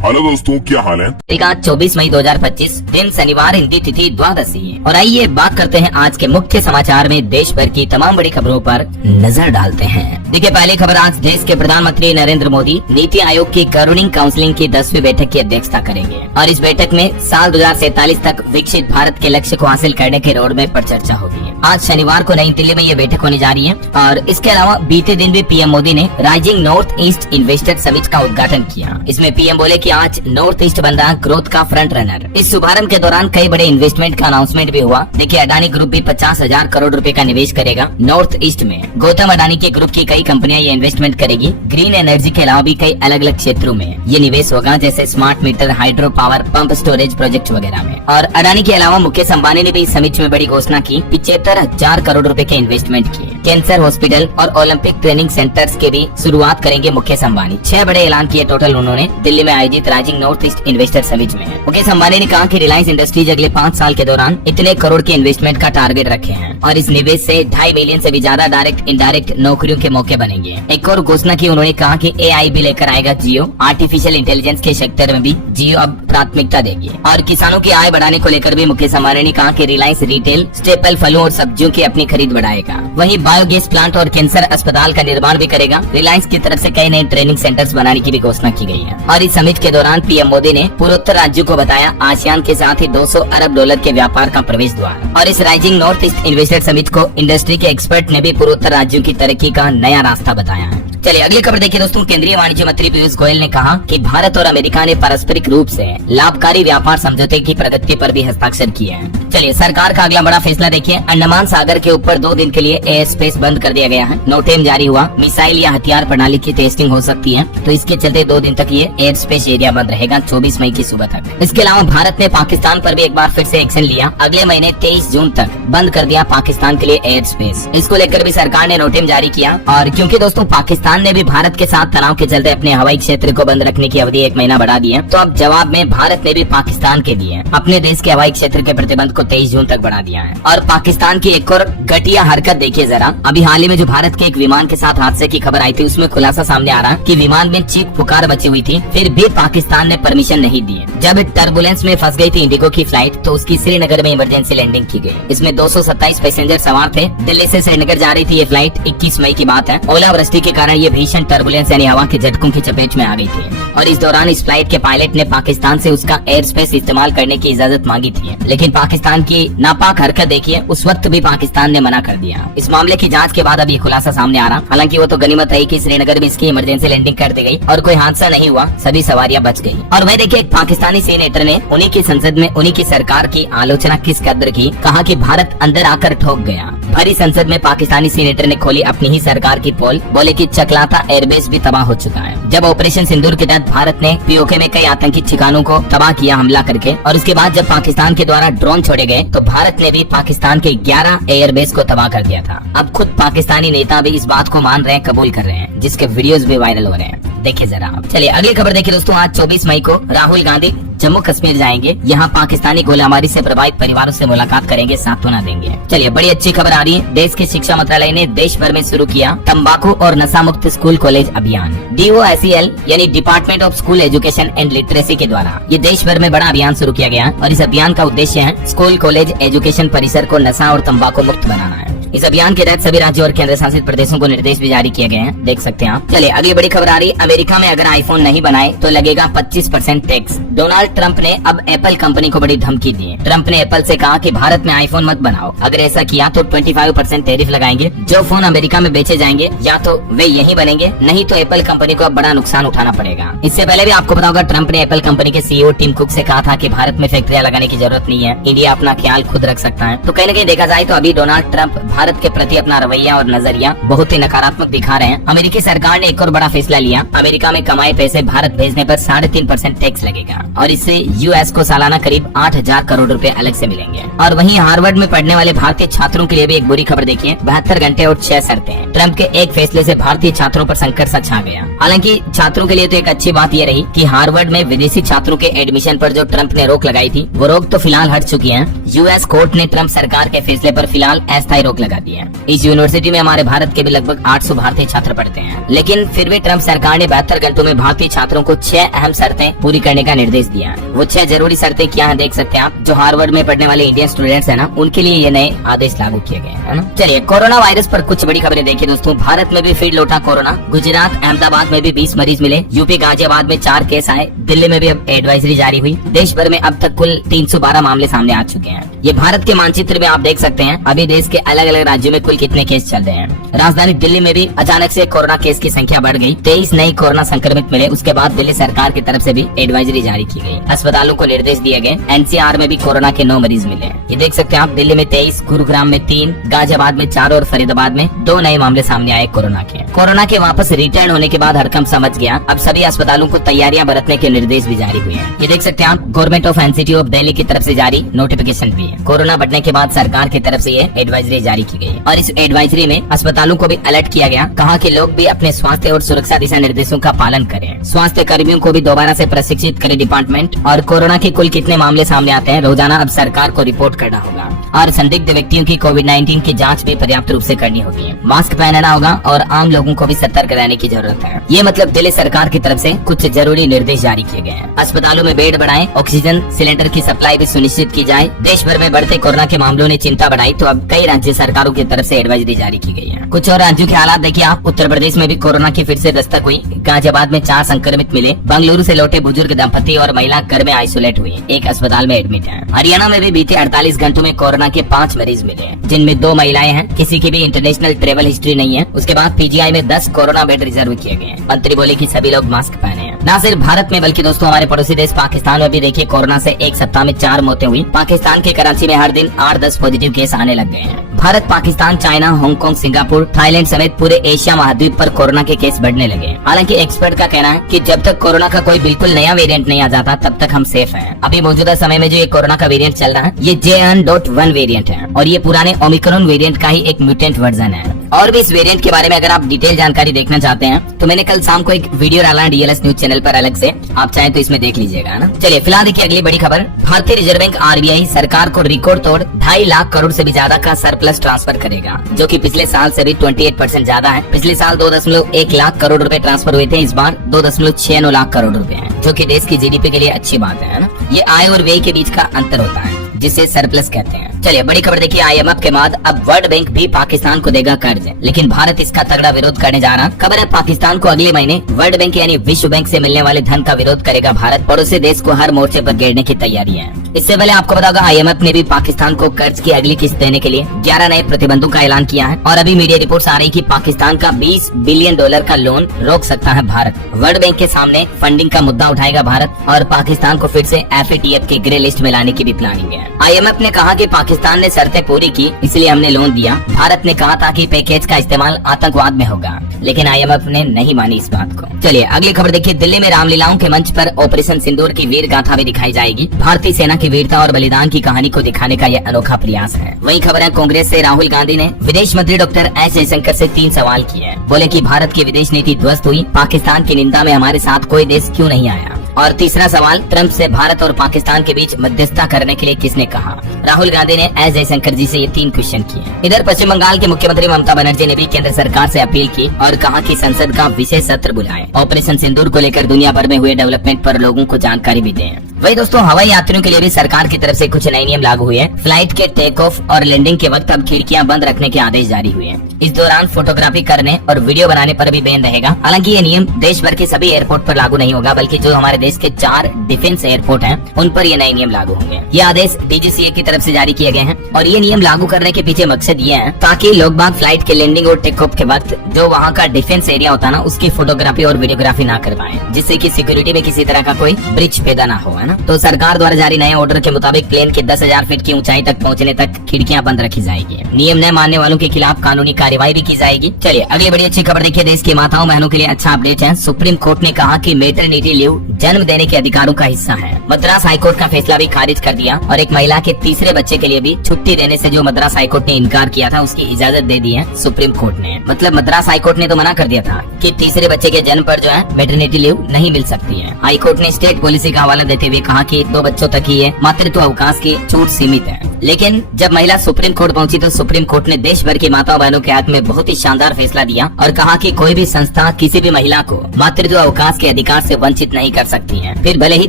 Hello दोस्तों, क्या हाल है। आज 24 मई 2025 दिन शनिवार, हिंदी तिथि द्वादशी है। और आइए बात करते हैं आज के मुख्य समाचार में देश भर की तमाम बड़ी खबरों पर नजर डालते हैं। देखिए, पहली खबर, आज देश के प्रधानमंत्री नरेंद्र मोदी नीति आयोग की गवर्निंग काउंसिल की 10वीं बैठक की अध्यक्षता करेंगे और इस बैठक में साल 2047 तक विकसित भारत के लक्ष्य को हासिल करने के रोडमैप पर चर्चा होगी। आज शनिवार को नई दिल्ली में ये बैठक होने जा रही है। और इसके अलावा बीते दिन भी पीएम मोदी ने rising north east investor summit का उद्घाटन किया। इसमें पीएम बोले कि आज नॉर्थ ईस्ट बन रहा ग्रोथ का फ्रंट रनर। इस शुभारंभ के दौरान कई बड़े इन्वेस्टमेंट का अनाउंसमेंट भी हुआ। देखिए, अडानी ग्रुप भी 50,000 करोड़ रुपए का निवेश करेगा नॉर्थ ईस्ट में। गौतम अडानी के ग्रुप की कई कंपनियां ये इन्वेस्टमेंट करेगी। ग्रीन एनर्जी के अलावा भी कई अलग अलग क्षेत्रों में ये निवेश होगा, जैसे smart meter, hydro power, pump storage project वगैरह में। और अडानी के अलावा मुकेश अंबानी ने भी इस समिट में बड़ी घोषणा की। 75,000 करोड़ रुपए के इन्वेस्टमेंट किए। कैंसर हॉस्पिटल और ओलंपिक ट्रेनिंग सेंटर्स के भी शुरुआत करेंगे मुकेश अंबानी। 6 बड़े ऐलान किए टोटल उन्होंने दिल्ली में आयोजित rising north east investor summit में। मुकेश अंबानी ने कहा कि रिलायंस इंडस्ट्रीज अगले 5 साल के दौरान इतने करोड़ के इन्वेस्टमेंट का टारगेट रखे हैं और इस निवेश से 2.5 मिलियन से भी ज्यादा डायरेक्ट इनडायरेक्ट नौकरियों के मौके बनेंगे। एक और घोषणा की उन्होंने, कहा कि AI भी लेकर आएगा जियो। आर्टिफिशियल इंटेलिजेंस के सेक्टर में भी जियो अब प्राथमिकता देगी। और किसानों की आय बढ़ाने को लेकर भी मुकेश अंबानी ने कहा कि रिलायंस रिटेल स्टेपल फलों और सब्जियों की अपनी खरीद बढ़ाएगा। वहीं बायोगैस प्लांट और कैंसर अस्पताल का निर्माण भी करेगा। रिलायंस की तरफ से कई नए ट्रेनिंग सेंटर्स बनाने की भी घोषणा की गई है। और इस समिट के दौरान पीएम मोदी ने पूर्वोत्तर राज्यों को बताया आसियान के साथ ही 200 अरब डॉलर के व्यापार का प्रवेश द्वार। और इस rising north east investor summit को इंडस्ट्री के एक्सपर्ट ने भी पूर्वोत्तर राज्यों की तरक्की का नया रास्ता बताया है। चलिए अगली खबर देखिए दोस्तों। केंद्रीय वाणिज्य मंत्री पीयूष गोयल ने कहा कि भारत और अमेरिका ने पारस्परिक रूप से लाभकारी व्यापार समझौते की प्रगति पर भी हस्ताक्षर किए हैं। चलिए, सरकार का अगला बड़ा फैसला देखिए। अंडमान सागर के ऊपर 2 दिन के लिए एयर स्पेस बंद कर दिया गया है। नोटिस जारी हुआ। मिसाइल या हथियार प्रणाली की टेस्टिंग हो सकती है, तो इसके चलते 2 दिन तक ये एयर स्पेस एरिया बंद रहेगा, 24 मई की सुबह तक। इसके अलावा भारत ने पाकिस्तान पर भी एक बार फिर से एक्शन लिया। अगले महीने 23 जून तक बंद कर दिया पाकिस्तान के लिए एयर स्पेस। इसको लेकर भी सरकार ने नोटिस जारी किया। और क्योंकि दोस्तों पाकिस्तान ने भी भारत के साथ तनाव के चलते अपने हवाई क्षेत्र को बंद रखने की अवधि 1 महीना बढ़ा दी है, तो अब जवाब में भारत ने भी पाकिस्तान के लिए अपने देश के हवाई क्षेत्र के प्रतिबंध को 23 जून तक बढ़ा दिया है। और पाकिस्तान की एक और घटिया हरकत देखिए जरा। अभी हाल ही में जो भारत के एक विमान के साथ हादसे की खबर आई थी, उसमें खुलासा सामने आ रहा कि विमान में चीख पुकार मची हुई थी, फिर भी पाकिस्तान ने परमिशन नहीं दी। जब टर्बुलेंस में फंस गई थी इंडिगो की फ्लाइट, तो उसकी श्रीनगर में इमरजेंसी लैंडिंग की गई। इसमें 227 पैसेंजर सवार थे। दिल्ली से श्रीनगर जा रही थी ये फ्लाइट। 21 मई की बात है। ओलावृष्टि के कारण ये भीषण टर्बुलेंस यानी हवा के झटकों की चपेट में आ गई थी। और इस दौरान इस फ्लाइट के पायलट ने पाकिस्तान से उसका एयर स्पेस इस्तेमाल करने की इजाजत मांगी थी, लेकिन पाकिस्तान की नापाक हरकत देखिए, उस वक्त भी पाकिस्तान ने मना कर दिया। इस मामले की जांच के बाद अब ये खुलासा सामने आ रहा। हालांकि वो तो गनीमत है कि श्रीनगर में इसकी इमरजेंसी लैंडिंग कर दी गई और कोई हादसा नहीं हुआ, सभी सवारियां बच गई। और वह देखिए, एक पाकिस्तानी सीनेटर ने उन्हीं की संसद में उन्हीं की सरकार की आलोचना किस कदर की, कहा कि भारत अंदर आकर ठोक गया। भरी संसद में पाकिस्तानी सीनेटर ने खोली अपनी ही सरकार की पोल। बोले कि चकलाता एयरबेस भी तबाह हो चुका है। जब ऑपरेशन सिंदूर के तहत भारत ने पीओके में कई आतंकी ठिकानों को तबाह किया हमला करके, और उसके बाद जब पाकिस्तान के द्वारा ड्रोन छोड़े गए, तो भारत ने भी पाकिस्तान के 11 एयरबेस को तबाह कर दिया था। अब खुद पाकिस्तानी नेता भी इस बात को मान रहे हैं, कबूल कर रहे हैं, जिसके वीडियोस भी वायरल हो रहे हैं। देखिए जरा आप। चलिए अगली खबर देखिए दोस्तों। आज 24 मई को राहुल गांधी जम्मू कश्मीर जाएंगे। यहाँ पाकिस्तानी गोलाबारी से प्रभावित परिवारों से मुलाकात करेंगे, सांत्वना देंगे। चलिए बड़ी अच्छी खबर आ रही है। देश के शिक्षा मंत्रालय ने देश भर में शुरू किया तंबाकू और नशा मुक्त स्कूल कॉलेज अभियान। DOSEL यानी department of school education and literacy के द्वारा ये देश भर में बड़ा अभियान शुरू किया गया और इस अभियान का उद्देश्य है स्कूल कॉलेज एजुकेशन परिसर को नशा और तंबाकू मुक्त बनाना है। इस अभियान के तहत सभी राज्यों और केंद्र शासित प्रदेशों को निर्देश भी जारी किए गए हैं, देख सकते हैं आप। चलिए अगली बड़ी खबर आ रही है। अमेरिका में अगर आईफोन नहीं बनाए तो लगेगा 25% टैक्स। डोनाल्ड ट्रंप ने अब एप्पल कंपनी को बड़ी धमकी दी है। ट्रंप ने एप्पल से कहा कि भारत में आईफोन मत बनाओ, अगर ऐसा किया तो 25% टैरिफ लगाएंगे। जो फोन अमेरिका में बेचे जाएंगे या तो वे यहीं बनेंगे, नहीं तो एप्पल कंपनी को अब बड़ा नुकसान उठाना पड़ेगा। इससे पहले भी आपको पता होगा, ट्रंप ने एप्पल कंपनी के CEO टिम कुक से कहा था कि भारत में फैक्ट्रियां लगाने की जरूरत नहीं है, इंडिया अपना ख्याल खुद रख सकता है। तो कहीं न कहीं देखा जाए तो अभी डोनाल्ड ट्रंप भारत के प्रति अपना रवैया और नजरिया बहुत ही नकारात्मक दिखा रहे हैं। अमेरिकी सरकार ने एक और बड़ा फैसला लिया। अमेरिका में कमाए पैसे भारत भेजने पर 3.5% टैक्स लगेगा और इससे US को सालाना करीब 8,000 करोड़ रुपए अलग से मिलेंगे। और वहीं हार्वर्ड में पढ़ने वाले भारतीय छात्रों के लिए भी एक बुरी खबर देखिए। 72 घंटे और 6 शर्तें। ट्रंप के एक फैसले से भारतीय छात्रों पर संकट सा छा गया। हालांकि छात्रों के लिए तो एक अच्छी बात यह रही कि हार्वर्ड में विदेशी छात्रों के एडमिशन पर जो ट्रंप ने रोक लगाई थी, वो रोक तो फिलहाल हट चुकी है। US कोर्ट ने ट्रंप सरकार के फैसले पर फिलहाल अस्थायी रोक लगा दी है। इस यूनिवर्सिटी में हमारे भारत के भी लगभग 800 भारतीय छात्र पढ़ते हैं, लेकिन फिर भी ट्रम्प सरकार ने 72 घंटों में भारतीय छात्रों को 6 अहम शर्तें पूरी करने का निर्देश दिया। वो 6 जरूरी शर्तें क्या है देख सकते हैं आप। जो हार्वर्ड में पढ़ने वाले इंडियन स्टूडेंट्स है ना, उनके लिए ये नए आदेश लागू किए गए है ना। चलिए कोरोना वायरस पर कुछ बड़ी खबरें देखिए दोस्तों। भारत में भी फिर लौटा कोरोना। गुजरात अहमदाबाद में भी 20 मरीज मिले। यूपी गाजियाबाद में 4 केस आए। दिल्ली में भी अब एडवाइजरी जारी हुई। देश भर में अब तक कुल 312 मामले सामने आ चुके हैं। ये भारत के मानचित्र में आप देख सकते हैं अभी देश के अलग अलग राज्यों में कुल कितने केस चल रहे हैं। राजधानी दिल्ली में भी अचानक से कोरोना केस की संख्या बढ़ गई। 23 नई कोरोना संक्रमित मिले। उसके बाद दिल्ली सरकार की तरफ से भी एडवाइजरी जारी की गई। अस्पतालों को निर्देश दिए गए। एनसीआर में भी कोरोना के 9 मरीज मिले। ये देख सकते हैं आप, दिल्ली में 23, गुरुग्राम में 3, गाजियाबाद में 4 और फरीदाबाद में 2 नए मामले सामने आए कोरोना के। कोरोना के वापस रिटर्न होने के बाद हड़कंप समझ गया। अब सभी अस्पतालों को तैयारियां बरतने के निर्देश भी जारी हुए हैं। ये देख सकते हैं आप, government of NCT of Delhi की तरफ से जारी नोटिफिकेशन भी है। कोरोना बढ़ने के बाद सरकार की तरफ से ये एडवाइजरी जारी की गई और इस एडवाइजरी में अस्पतालों को भी अलर्ट किया गया। कहा कि लोग भी अपने स्वास्थ्य और सुरक्षा दिशा निर्देशों का पालन करें। स्वास्थ्य कर्मियों को भी दोबारा से प्रशिक्षित करे डिपार्टमेंट। और कोरोना के कुल कितने मामले सामने आते हैं रोजाना अब सरकार को रिपोर्ट करना होगा। और संदिग्ध व्यक्तियों की कोविड-19 की जांच भी पर्याप्त रूप से करनी होगी। मास्क पहनना होगा और आम लोगों को भी सतर्क रहने की जरूरत है। ये मतलब दिल्ली सरकार की तरफ से कुछ जरूरी निर्देश जारी किए गए हैं। अस्पतालों में बेड बढ़ाएं, ऑक्सीजन सिलेंडर की सप्लाई भी सुनिश्चित की जाए। देश भर में बढ़ते कोरोना के मामलों ने चिंता बढ़ाई तो अब कई राज्य सरकारों की तरफ से एडवाइजरी जारी की गई है। कुछ और राज्यों के हालात देखिए आप। उत्तर प्रदेश में भी कोरोना की फिर से दस्तक हुई। गाजियाबाद में 4 संक्रमित मिले। बेंगलुरु से लौटे बुजुर्ग दंपति और महिला घर में आइसोलेट हुई, एक अस्पताल में एडमिट है। हरियाणा में भी बीते 48 घंटों में कोरोना के 5 मरीज मिले, जिनमें 2 महिलाएं हैं। किसी की भी इंटरनेशनल ट्रेवल हिस्ट्री नहीं है। उसके बाद पीजीआई में 10 कोरोना बेड रिजर्व किए गए हैं। मंत्री बोले कि सभी लोग मास्क पहने हैं। न सिर्फ भारत में बल्कि दोस्तों हमारे पड़ोसी देश पाकिस्तान में भी देखिए कोरोना से एक सप्ताह में 4 मौतें हुई। पाकिस्तान के कराची में हर दिन 8-10 पॉजिटिव केस आने लग गए हैं। Bharat, Pakistan, China, Hong Kong, Singapore, Thailand समेत पूरे एशिया महाद्वीप पर कोरोना के केस बढ़ने लगे। हालांकि एक्सपर्ट का कहना है कि जब तक कोरोना का कोई बिल्कुल नया वेरिएंट नहीं आ जाता तब तक हम सेफ हैं। अभी मौजूदा समय में जो ये कोरोना का वेरिएंट चल रहा है ये JN.1 वेरिएंट है और ये पुराने ओमिक्रॉन वेरिएंट का ही एक म्यूटेंट वर्जन है। और भी इस वेरिएंट के बारे में अगर आप डिटेल जानकारी देखना चाहते हैं तो मैंने कल शाम को एक वीडियो डाला DLS न्यूज चैनल पर अलग से, आप चाहे तो इसमें देख लीजिएगा ना। चलिए फिलहाल देखिए अगली बड़ी खबर। भारतीय रिजर्व बैंक RBI सरकार को रिकॉर्ड तोड़ 2.5 लाख करोड़ से भी ज्यादा का सरप्लस ट्रांसफर करेगा, जो कि पिछले साल से भी 28% ज्यादा है। पिछले साल 2.1 लाख करोड़ रुपए ट्रांसफर हुए थे, इस बार 2.69 लाख करोड़ रुपए हैं, जो कि देश की GDP के लिए अच्छी बात है ना। ये आय और व्यय के बीच का अंतर होता है जिसे सरप्लस कहते हैं। चलिए बड़ी खबर देखिए, IMF के बाद अब वर्ल्ड बैंक भी पाकिस्तान को देगा कर्ज, लेकिन भारत इसका तगड़ा विरोध करने जा रहा। खबर है पाकिस्तान को अगले महीने वर्ल्ड बैंक यानी विश्व बैंक से मिलने वाले धन का विरोध करेगा भारत। पड़ोसी देश को हर मोर्चे पर घेरने की तैयारी है। इससे पहले आपको बता होगा IMF ने भी पाकिस्तान को कर्ज की अगली किस्त देने के लिए 11 नए प्रतिबंधों का ऐलान किया है। और अभी मीडिया रिपोर्ट्स आ रही कि पाकिस्तान का $20 बिलियन का लोन रोक सकता है भारत। वर्ल्ड बैंक के सामने फंडिंग का मुद्दा उठाएगा भारत और पाकिस्तान को फिर से FATF के ग्रे लिस्ट में लाने की भी प्लानिंग है। IMF ने कहा कि पाकिस्तान ने शर्तें पूरी की इसलिए हमने लोन दिया। भारत ने कहा था कि पैकेज का इस्तेमाल आतंकवाद में होगा, लेकिन IMF ने नहीं मानी इस बात को। चलिए अगली खबर देखिए, दिल्ली में रामलीलाओं के मंच पर ऑपरेशन सिंदूर की वीर गाथा भी दिखाई जाएगी। भारतीय सेना की वीरता और बलिदान की कहानी को दिखाने का यह अनोखा प्रयास है। वहीं खबर है कांग्रेस से राहुल गांधी ने विदेश मंत्री डॉक्टर S जयशंकर से 3 सवाल किए। बोले कि भारत की विदेश नीति ध्वस्त हुई, पाकिस्तान की निंदा में हमारे साथ कोई देश क्यों नहीं आया। और तीसरा सवाल, ट्रंप से भारत और पाकिस्तान के बीच मध्यस्थता करने के लिए किसने कहा। राहुल गांधी ने S जयशंकर जी से ये 3 क्वेश्चन किए। इधर पश्चिम बंगाल के मुख्यमंत्री ममता बनर्जी ने भी केंद्र सरकार से अपील की और कहा कि संसद का विशेष सत्र बुलाएं। ऑपरेशन सिंदूर को लेकर दुनिया भर में हुए डेवलपमेंट पर लोगों को जानकारी भी दें। वही दोस्तों हवाई यात्रियों के लिए भी सरकार की तरफ से कुछ नए नियम लागू हुए हैं। फ्लाइट के टेक ऑफ और लैंडिंग के वक्त अब खिड़कियां बंद रखने के आदेश जारी हुए हैं। इस दौरान फोटोग्राफी करने और वीडियो बनाने पर भी बैन रहेगा। हालांकि ये नियम देश भर के सभी एयरपोर्ट पर लागू नहीं होगा, बल्कि जो हमारे देश के 4 डिफेंस एयरपोर्ट हैं उन पर ये नए नियम लागू होंगे। ये आदेश DGCA की तरफ से जारी किए गए हैं और ये नियम लागू करने के पीछे मकसद ये है ताकि लोग बाग फ्लाइट के लैंडिंग और टेक ऑफ के वक्त जो वहाँ का डिफेंस एरिया होता है ना, उसकी फोटोग्राफी और वीडियोग्राफी ना कर पाए, जिससे कि सिक्योरिटी में किसी तरह का कोई ब्रिज पैदा ना हो, है ना। तो सरकार द्वारा जारी नए ऑर्डर के मुताबिक प्लेन के 10,000 फीट की ऊंचाई तक पहुंचने तक खिड़कियां बंद रखी जाएगी। नियम न मानने वालों के खिलाफ कानूनी कार्रवाई भी की जाएगी। चलिए अगली बड़ी अच्छी खबर देखिए, देश की माताओं बहनों के लिए अच्छा अपडेट है। सुप्रीम कोर्ट ने कहा कि मैटरनिटी लीव जन्म देने के अधिकारों का हिस्सा है। मद्रास हाईकोर्ट का फैसला भी खारिज कर दिया और एक महिला के तीसरे बच्चे के लिए भी छुट्टी देने से जो मद्रास हाईकोर्ट ने इनकार किया था उसकी इजाजत दे दी है सुप्रीम कोर्ट ने। मतलब मद्रास हाईकोर्ट ने तो मना कर दिया था कि तीसरे बच्चे के जन्म पर जो है मैटरनिटी लीव नहीं मिल सकती है। हाईकोर्ट ने स्टेट पॉलिसी का हवाला देते हुए कहा कि 2 बच्चों तक ही ये मातृत्व अवकाश की छूट सीमित है। लेकिन जब महिला सुप्रीम कोर्ट पहुंची तो सुप्रीम कोर्ट ने देश भर की माताओं बहनों के हक में बहुत ही शानदार फैसला दिया और कहा कि कोई भी संस्था किसी भी महिला को मातृत्व अवकाश के अधिकार से वंचित नहीं कर सकती है। फिर भले ही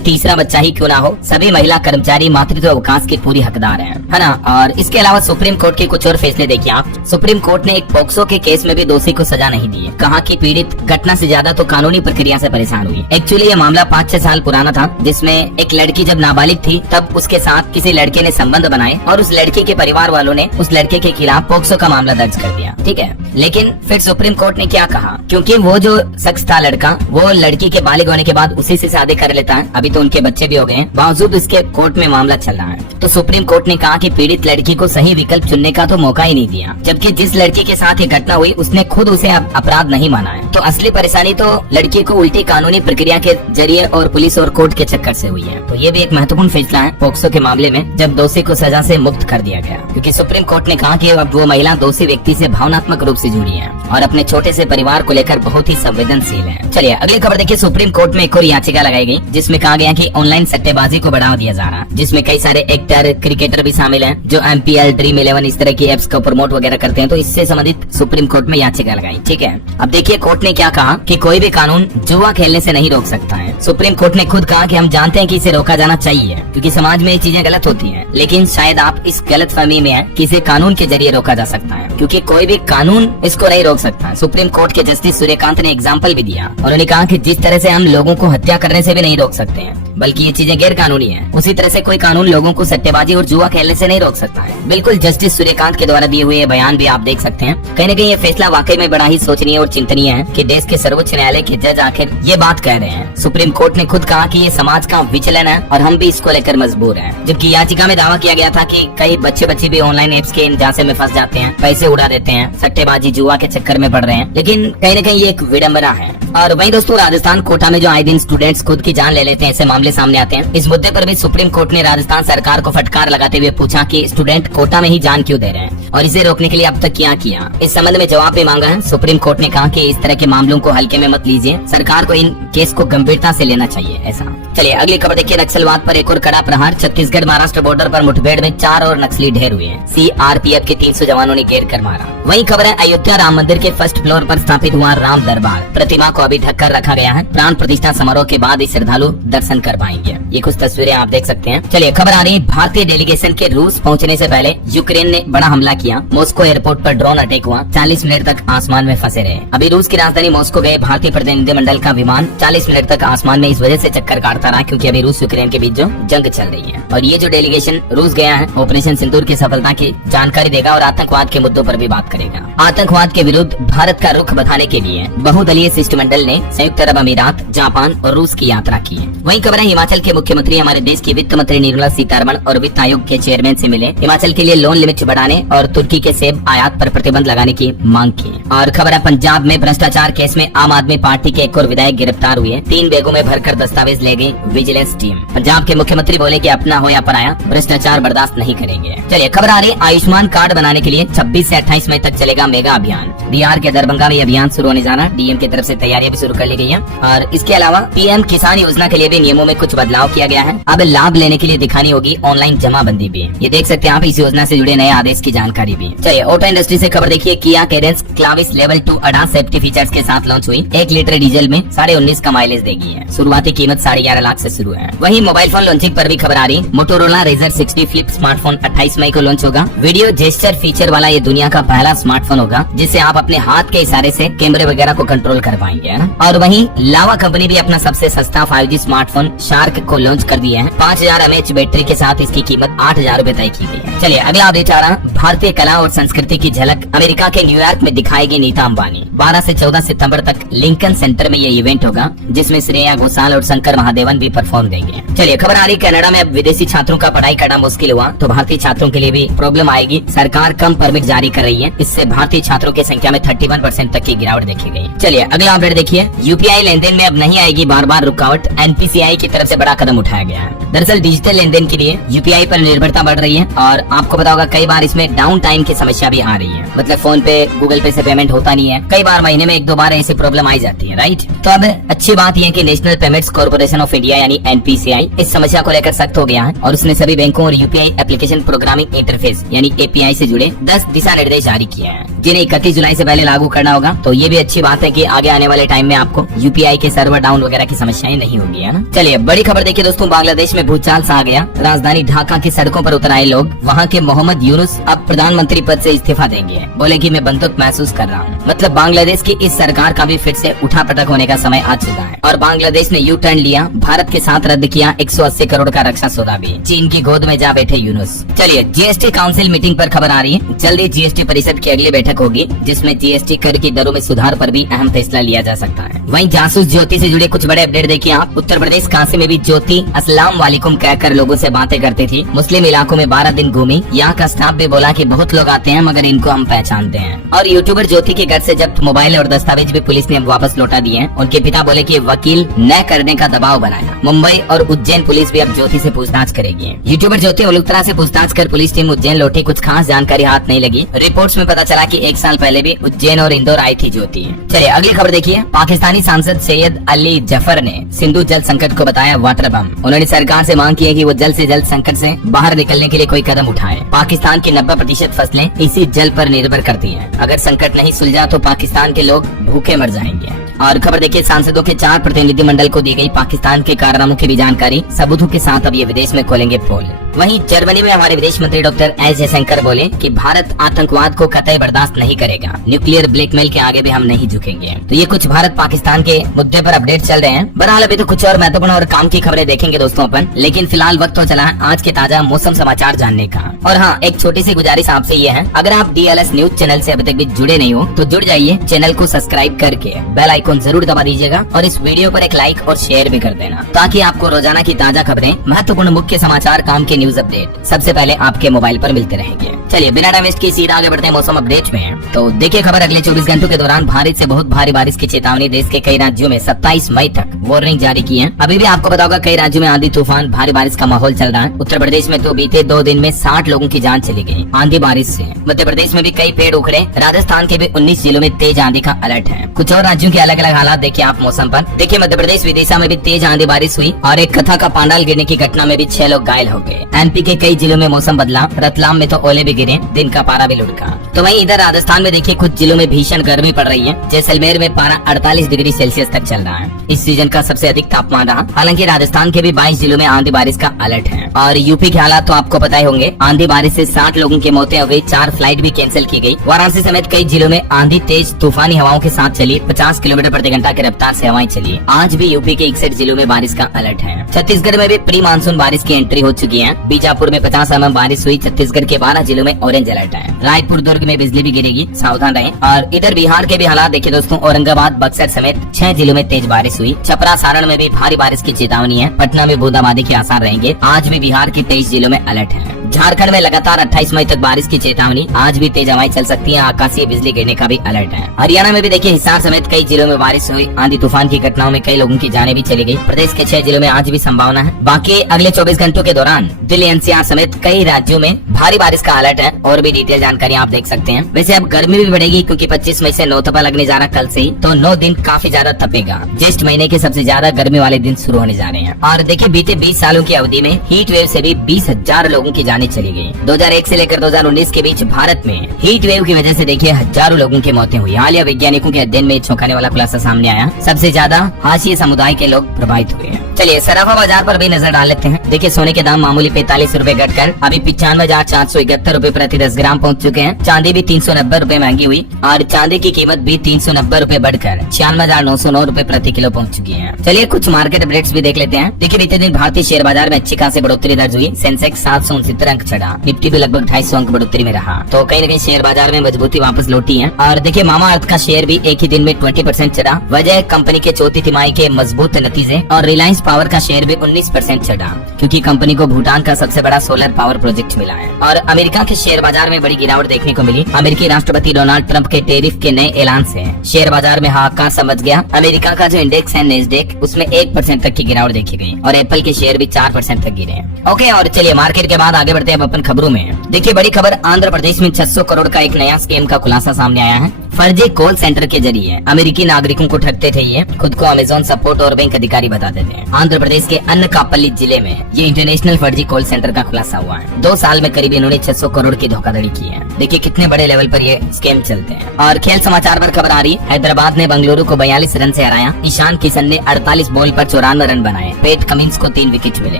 तीसरा बच्चा ही क्यों ना हो, सभी महिला कर्मचारी मातृत्व अवकाश के पूरी हकदार है ना। और इसके अलावा सुप्रीम कोर्ट के कुछ और फैसले देखिए आप। सुप्रीम कोर्ट ने एक पोक्सो के केस में भी दोषी को सजा नहीं दी है। कहा कि पीड़ित घटना से ज्यादा तो कानूनी प्रक्रिया से परेशान हुई। एक्चुअली ये मामला 5-6 साल पुराना था, जिसमें एक लड़की जब नाबालिग थी तब उसके साथ किसी लड़के ने संबंध बनाए और उस लड़के के परिवार वालों ने उस लड़के के खिलाफ पोक्सो का मामला दर्ज कर दिया। ठीक है, लेकिन फिर सुप्रीम कोर्ट ने क्या कहा, क्योंकि वो जो शख्स था लड़का, वो लड़की के बालिग होने के बाद उसी से शादी कर लेता है। अभी तो उनके बच्चे भी हो गए हैं, बावजूद इसके कोर्ट में मामला चल रहा है। तो सुप्रीम कोर्ट ने कहा कि पीड़ित लड़की को सही विकल्प चुनने का तो मौका ही नहीं दिया, जबकि जिस लड़की के साथ ये घटना हुई उसने खुद उसे अपराध नहीं माना है। तो असली परेशानी तो लड़की को उल्टी कानूनी प्रक्रिया के जरिए और पुलिस और कोर्ट के चक्कर से हुई है। तो ये भी एक महत्वपूर्ण फैसला है पोक्सो के मामले में, जब दोषी को सजा से मुक्त कर दिया गया, क्योंकि सुप्रीम कोर्ट ने कहा कि अब वो महिला दोषी व्यक्ति से भावनात्मक रूप से जुड़ी है और अपने छोटे से परिवार को लेकर बहुत ही संवेदनशील है। चलिए अगली खबर देखिए। सुप्रीम कोर्ट में एक और याचिका लगाई गई जिसमें कहा गया कि ऑनलाइन सट्टेबाजी को बढ़ावा दिया जा रहा है, जिसमें कई सारे एक्टर क्रिकेटर भी शामिल हैं जो MPL, ड्रीम 11 इस तरह की एप्स को प्रमोट वगैरह करते हैं। तो इससे संबंधित सुप्रीम कोर्ट में याचिका लगाई। ठीक है, अब देखिए कोर्ट ने क्या कहा कि कोई भी कानून जुआ खेलने से नहीं रोक सकता है। सुप्रीम कोर्ट ने खुद कहा कि हम जानते हैं कि इसे रोका जाना चाहिए क्योंकि समाज में ये चीजें गलत होती हैं, लेकिन शायद आप इस गलतफहमी में हैं कि इसे कानून के जरिए रोका जा सकता है, क्योंकि कोई भी कानून इसको नहीं रोक सकता। सुप्रीम कोर्ट के जस्टिस सूर्यकांत ने एग्जाम्पल भी दिया। उन्होंने कहा कि जिस तरह से हम लोगों को हत्या करने से भी नहीं रोक सकते हैं, बल्कि ये चीजें गैर कानूनी है, उसी तरह से कोई कानून लोगों को सट्टेबाजी और जुआ खेलने से नहीं रोक सकता है। बिल्कुल जस्टिस सूर्यकांत के द्वारा दिए हुए बयान भी आप देख सकते हैं। कहीं न कहीं ये फैसला वाकई में बड़ा ही सोचनीय और चिंतनीय है कि देश के सर्वोच्च न्यायालय के जज आखिर ये बात कह रहे हैं। सुप्रीम कोर्ट ने खुद कहा कि ये समाज का विचलन है और हम भी इसको लेकर मजबूर हैं। जबकि याचिका में दावा किया गया था कि कई बच्चे भी ऑनलाइन एप्स के इन झांसे में फंस जाते हैं, पैसे उड़ा देते हैं, सट्टेबाजी जुआ के चक्कर में पड़ रहे हैं, लेकिन कहीं न कहीं ये एक विडंबना है। और वहीं दोस्तों राजस्थान कोटा में जो आए दिन स्टूडेंट्स खुद की जान ले लेते हैं, ऐसे मामले सामने आते हैं। इस मुद्दे पर भी सुप्रीम कोर्ट ने राजस्थान सरकार को फटकार लगाते हुए पूछा कि स्टूडेंट कोटा में ही जान क्यों दे रहे हैं और इसे रोकने के लिए अब तक क्या किया। इस संबंध में जवाब भी मांगा है। सुप्रीम कोर्ट ने कहा कि इस तरह के मामलों को हल्के में मत लीजिए, सरकार को इन केस को गंभीरता से लेना चाहिए ऐसा। चलिए अगली खबर देखिए। नक्सलवाद पर एक और कड़ा प्रहार। छत्तीसगढ़ महाराष्ट्र बॉर्डर पर मुठभेड़ में 4 और नक्सली ढेर हुए। CRPF के 300 जवानों ने घेर कर मारा। वहीं खबर है अयोध्या राम मंदिर के फर्स्ट फ्लोर पर स्थापित हुआ राम दरबार प्रतिमा को अभी ढक कर रखा गया है। प्राण प्रतिष्ठा समारोह के बाद ही श्रद्धालु दर्शन कर पाएंगे। ये कुछ तस्वीरें आप देख सकते हैं। चलिए खबर आ रही है भारतीय डेलीगेशन के रूस पहुंचने से पहले यूक्रेन ने बड़ा हमला किया। मॉस्को एयरपोर्ट पर ड्रोन अटैक हुआ। 40 मिनट तक आसमान में फंसे रहे। अभी रूस की राजधानी मॉस्को गए भारतीय प्रतिनिधिमंडल का विमान 40 मिनट तक आसमान में इस वजह से चक्कर काटता रहा क्योंकि अभी रूस यूक्रेन के बीच जो जंग चल रही है। और ये जो डेलीगेशन रूस गया है ऑपरेशन सिंदूर की सफलता की जानकारी देगा और आतंकवाद के मुद्दों पर भी बात करेगा। आतंकवाद के विरुद्ध भारत का रुख बताने के लिए बहुदलीय शिष्टमंडल ने संयुक्त अरब अमीरात, जापान और रूस की यात्रा की है। वहीं खबर है हिमाचल के मुख्यमंत्री हमारे देश की वित्त मंत्री निर्मला सीतारमण और वित्त आयोग के चेयरमैन से मिले। हिमाचल के लिए लोन लिमिट बढ़ाने और तुर्की के सेब आयात पर प्रतिबंध लगाने की मांग की। और खबर है पंजाब में भ्रष्टाचार केस में आम आदमी पार्टी के एक और विधायक गिरफ्तार हुए। 3 बैगों में भरकर दस्तावेज ले गई विजिलेंस टीम। पंजाब के मुख्यमंत्री बोले कि अपना हो या पराया भ्रष्टाचार बर्दाश्त नहीं करेंगे। चलिए खबर आ रही आयुष्मान कार्ड बनाने के लिए 26 से 28 मई तक चलेगा मेगा अभियान। बिहार के दरभंगा में अभियान शुरू होने जाना। डीएम की तरफ से तैयारियां भी शुरू कर ली गई है। और इसके अलावा PM किसान योजना के लिए भी नियमों में कुछ बदलाव किया गया है। अब लाभ लेने के लिए दिखानी होगी ऑनलाइन जमाबंदी भी। ये देख सकते हैं आप इस योजना से जुड़े नए आदेश की जानकारी भी। चलिए ऑटो इंडस्ट्री से खबर देखिए। किया Cadence क्लाविस level 2 advance safety features के साथ लॉन्च हुई। 1 लीटर डीजल में 19.5 का माइलेज देगी है। शुरुआती कीमत 11.5 लाख से शुरू है। वहीं मोबाइल फोन लॉन्चिंग पर भी खबर आ रही। मोटोरोला रेजर 60 फ्लिप स्मार्टफोन 28 मई को लॉन्च होगा। वीडियो जेस्चर फीचर वाला ये दुनिया का पहला स्मार्टफोन होगा जिससे आप अपने हाथ के इशारे से कैमरे वगैरह को कंट्रोल कर पाएंगे, है ना। और वहीं लावा कंपनी भी अपना सबसे सस्ता 5G स्मार्टफोन शार्क को लॉन्च कर दिया है। 5000 mAh बैटरी के साथ इसकी कीमत 8000 रुपए तय की गई है। चलिए अगला अपडेट आ रहा। भारतीय कला और संस्कृति की झलक अमेरिका के न्यूयॉर्क में दिखाएगी नीता अंबानी। 12 से 14 सितंबर तक लिंकन सेंटर में ये इवेंट होगा जिसमें श्रेया घोषाल और शंकर महादेवन भी परफॉर्म देंगे। चलिए खबर आ रही कनाडा में अब विदेशी छात्रों का पढ़ाई करना मुश्किल हुआ तो भारतीय छात्रों के लिए भी प्रॉब्लम आएगी। सरकार कम परमिट जारी कर रही है। इससे भारतीय छात्रों की संख्या में 31% तक की गिरावट देखी गई। चलिए अगला अपडेट देखिए। UPI लेनदेन में अब नहीं आएगी बार बार रुकावट। NPCI की तरफ से बड़ा कदम कदम उठाया गया है। दरअसल डिजिटल लेन देन के लिए यूपीआई पर निर्भरता बढ़ रही है और आपको पता होगा कई बार इसमें डाउन टाइम की समस्या भी आ रही है। मतलब फोन पे गूगल पे से पेमेंट होता नहीं है, कई बार महीने में 1-2 बार ऐसी प्रॉब्लम आई जाती है, राइट। तो अब अच्छी बात यह है कि national payments corporation of India यानी एनपीसीआई इस समस्या को लेकर सख्त हो गया है और उसने सभी बैंकों और यूपीआई एप्लीकेशन प्रोग्रामिंग इंटरफेस यानी एपीआई से जुड़े 10 दिशा निर्देश जारी किए हैं, जिन्हें 31 जुलाई से पहले लागू करना होगा। तो ये भी अच्छी बात है कि आगे आने वाले टाइम में आपको यूपीआई के सर्वर डाउन वगैरह की समस्याएं नहीं होगी, है ना। चलिए बड़ी खबर देखिए दोस्तों, बांग्लादेश में भूचाल सा आ गया। राजधानी ढाका की सड़कों पर उतर आए लोग। वहाँ के मोहम्मद यूनुस अब प्रधानमंत्री पद से इस्तीफा देंगे। बोले कि मैं बंधुत्व महसूस कर रहा हूँ। मतलब बांग्लादेश की इस सरकार का भी फिर से उठा पटक होने का समय आ चुका है और बांग्लादेश ने यू टर्न लिया। भारत के साथ रद्द किया 180 करोड़ का रक्षा सौदा भी। चीन की गोद में जा बैठे यूनुस। चलिए जीएसटी काउंसिल मीटिंग पर खबर आ रही है। जल्दी जीएसटी परिषद की अगली बैठक होगी जिसमें जीएसटी कर की दरों में सुधार पर भी अहम फैसला लिया जा सकता है। वहीं जासूस ज्योति से जुड़े कुछ बड़े अपडेट देखिए आप। उत्तर प्रदेश काशी में भी ज्योति अस्सलाम वालेकुम कहकर लोगों से बातें करती थी। मुस्लिम इलाकों में 12 दिन घूमी। यहाँ का स्टाफ भी बोला कि बहुत लोग आते हैं मगर इनको हम पहचानते हैं। और यूट्यूबर ज्योति के घर से जब्त मोबाइल और दस्तावेज भी पुलिस ने वापस लौटा दिए हैं। उनके पिता बोले कि वकील न करने का दबाव बनाया। मुंबई और उज्जैन पुलिस भी अब ज्योति से पूछताछ करेगी। यूट्यूबर ज्योति उलुत्रा से पूछताछ कर पुलिस टीम उज्जैन लौटी। कुछ खास जानकारी हाथ नहीं लगी। रिपोर्ट्स में पता चला कि 1 साल पहले भी उज्जैन और इंदौर आई थी ज्योति। चलिए अगली खबर देखिए। पाकिस्तानी सांसद सैयद अली जफर ने सिंधु जल संकट को बताया वाटर बम। उन्होंने सरकार से मांग की है कि वो जल्द से जल्द संकट से बाहर निकलने के लिए कोई कदम उठाए। पाकिस्तान की 90% फसलें इसी जल पर निर्भर करती हैं। अगर संकट नहीं सुलझा तो पाकिस्तान के लोग भूखे मर जाएंगे। और खबर देखिए, सांसदों के 4 प्रतिनिधि मंडल को दी गई पाकिस्तान के कारनामों की भी जानकारी। सबूतों के साथ अब ये विदेश में खोलेंगे पोल। वहीं जर्मनी में हमारे विदेश मंत्री डॉक्टर एस जयशंकर बोले कि भारत आतंकवाद को कतई बर्दाश्त नहीं करेगा। न्यूक्लियर ब्लैकमेल के आगे भी हम नहीं झुकेंगे। तो ये कुछ भारत पाकिस्तान के मुद्दे पर अपडेट चल रहे हैं। बहरहाल अभी तो कुछ और महत्वपूर्ण और काम की खबरें देखेंगे दोस्तों अपन, लेकिन फिलहाल वक्त तो चला है आज के ताजा मौसम समाचार जानने का। और हाँ, एक छोटी सी गुजारिश आपसे ये है, अगर आप DLS न्यूज चैनल से अभी तक भी जुड़े नहीं हो तो जुड़ जाइए। चैनल को सब्सक्राइब करके बेल आइकॉन जरूर दबा दीजिएगा और इस वीडियो पर एक लाइक और शेयर भी कर देना ताकि आपको रोजाना की ताजा खबरें, महत्वपूर्ण मुख्य समाचार, काम के न्यूज अपडेट सबसे पहले आपके मोबाइल पर मिलते रहेंगे। चलिए बिना टाइम वेस्ट किए सीधा आगे बढ़ते हैं मौसम अपडेट में। तो देखिए खबर, अगले 24 घंटों के दौरान भारी से बहुत भारी बारिश की चेतावनी देश के कई राज्यों में 27 मई तक वार्निंग जारी की है। अभी भी आपको पता होगा कई राज्यों में आंधी तूफान भारी बारिश का माहौल चल रहा है। उत्तर प्रदेश में तो बीते 2 दिन में 60 लोगों की जान चली गई आंधी बारिश से। मध्य प्रदेश में भी कई पेड़ उखड़े। राजस्थान के भी 19 जिलों में तेज आंधी का अलर्ट है। कुछ और राज्यों के अलग अलग हालात देखिए आप मौसम पर। देखिए मध्य प्रदेश विदिशा में भी तेज आंधी बारिश हुई और एक कथा का पांडाल गिरने की घटना में भी 6 लोग घायल हो गए। एमपी के कई जिलों में मौसम बदला। रतलाम में तो ओले भी गिरे, दिन का पारा भी लुढ़का। तो वहीं इधर राजस्थान में देखिए कुछ जिलों में भीषण गर्मी पड़ रही है। जैसलमेर में पारा 48 डिग्री सेल्सियस तक चल रहा है। इस सीजन का सबसे अधिक तापमान रहा। हालांकि राजस्थान के भी 22 जिलों में आंधी बारिश का अलर्ट है। और यूपी के हालात तो आपको पता ही होंगे। आंधी बारिश से 60 लोगों की मौतें हो गई। 4 फ्लाइट भी कैंसिल की गई। वाराणसी समेत कई जिलों में आंधी तेज तूफानी हवाओं के साथ चली। 50 किलोमीटर प्रति घंटा की रफ्तार से हवाएं चली। आज भी यूपी के 61 जिलों में बारिश का अलर्ट है। छत्तीसगढ़ में भी प्री मानसून बारिश की एंट्री हो चुकी है। बीजापुर में 50 mm बारिश हुई। छत्तीसगढ़ के 12 जिलों में ऑरेंज अलर्ट है। रायपुर दुर्ग में बिजली भी गिरेगी, सावधान रहें। और इधर बिहार के भी हालात देखिए दोस्तों। औरंगाबाद बक्सर समेत 6 जिलों में तेज बारिश हुई। छपरा सारण में भी भारी बारिश की चेतावनी है। पटना में बूंदाबांदी के आसार रहेंगे। आज भी बिहार के 23 जिलों में अलर्ट है। झारखंड में लगातार 28 मई तक बारिश की चेतावनी। आज भी तेज हवाएं चल सकती हैं। आकाशीय बिजली गिरने का भी अलर्ट है। हरियाणा में भी देखिए हिसार समेत कई जिलों में बारिश हुई। आंधी तूफान की घटनाओं में कई लोगों की जानें भी चली गई। प्रदेश के 6 जिलों में आज भी संभावना है। बाकी अगले 24 घंटों के दौरान दिल्ली NCR समेत कई राज्यों में भारी बारिश का अलर्ट है। और भी डिटेल जानकारी आप देख सकते हैं। वैसे अब गर्मी भी बढ़ेगी क्योंकि 25 मई से नौतपा लगने जा रहा कल से ही। तो 9 दिन काफी ज्यादा तपेगा। ज्येष्ठ महीने के सबसे ज्यादा गर्मी वाले दिन शुरू होने जा रहे हैं। और देखिए बीते 20 सालों की अवधि में हीट वेव से भी 20,000 लोगों की जानें चली गई। 2001 से लेकर 2019 के बीच भारत में हीट वेव की वजह से देखिए हजारों लोगों की मौतें हुई। हालिया वैज्ञानिकों के अध्ययन में चौंकाने वाला खुलासा सामने आया। सबसे ज्यादा हाशिए समुदाय के लोग प्रभावित हुए हैं। चलिए सराफा बाजार पर भी नजर डाल लेते हैं। देखिए सोने के दाम मामूली 45 रूपए घटकर अभी 95,471 रूपए प्रति 10 ग्राम पहुंच चुके हैं। चांदी भी 390 रूपए महंगी हुई और चांदी की कीमत भी 390 रूपए बढ़कर 96,909 रूपए प्रति किलो पहुंच चुकी है। चलिए कुछ मार्केट अपडेट्स भी देख लेते हैं। देखिए बीते दिन भारतीय शेयर बाजार में अच्छी खासी बढ़ोतरी दर्ज हुई। सेंसेक्स 769 अंक चढ़ा। निफ्टी भी लगभग 250 अंक बढ़ोतरी में रहा। तो कहीं न कहीं शेयर बाजार में मजबूती वापस लौटी है। और देखिए मामा अर्थ का शेयर भी एक ही दिन में 20% चढ़ा। वजह कंपनी के चौथी तिमाही के मजबूत नतीजे। और रिलायंस पावर का शेयर भी 19% चढ़ा, क्योंकि कंपनी को भूटान का सबसे बड़ा सोलर पावर प्रोजेक्ट मिला है। और अमेरिका के शेयर बाजार में बड़ी गिरावट देखने को मिली। अमेरिकी राष्ट्रपति डोनाल्ड ट्रंप के टैरिफ के नए ऐलान से शेयर बाजार में हाहाकार समझ गया। अमेरिका का जो इंडेक्स है नेस्डेक, उसमें 1% तक की गिरावट देखी गई और एप्पल के शेयर भी 4% तक गिरे। ओके, और चलिए मार्केट के बाद आगे बढ़ते हैं अपन खबरों में। देखिए बड़ी खबर, आंध्र प्रदेश में 600 करोड़ का एक नया स्कीम का खुलासा सामने आया है। फर्जी कॉल सेंटर के जरिए अमेरिकी नागरिकों को ठगते थे। ये खुद को अमेजोन सपोर्ट और बैंक अधिकारी बताते थे। आंध्र प्रदेश के अन्नकापल्ली जिले में ये इंटरनेशनल फर्जी कॉल सेंटर का खुलासा हुआ है। 2 साल में करीब इन्होंने 600 करोड़ की धोखाधड़ी की है। देखिए कितने बड़े लेवल पर ये स्कैम चलते हैं। और खेल समाचार पर खबर आ रही, हैदराबाद ने बेंगलुरु को 42 रन से हराया। ईशान किशन ने 48 बॉल पर 54 रन बनाए। पैट कमिंस को 3 विकेट मिले।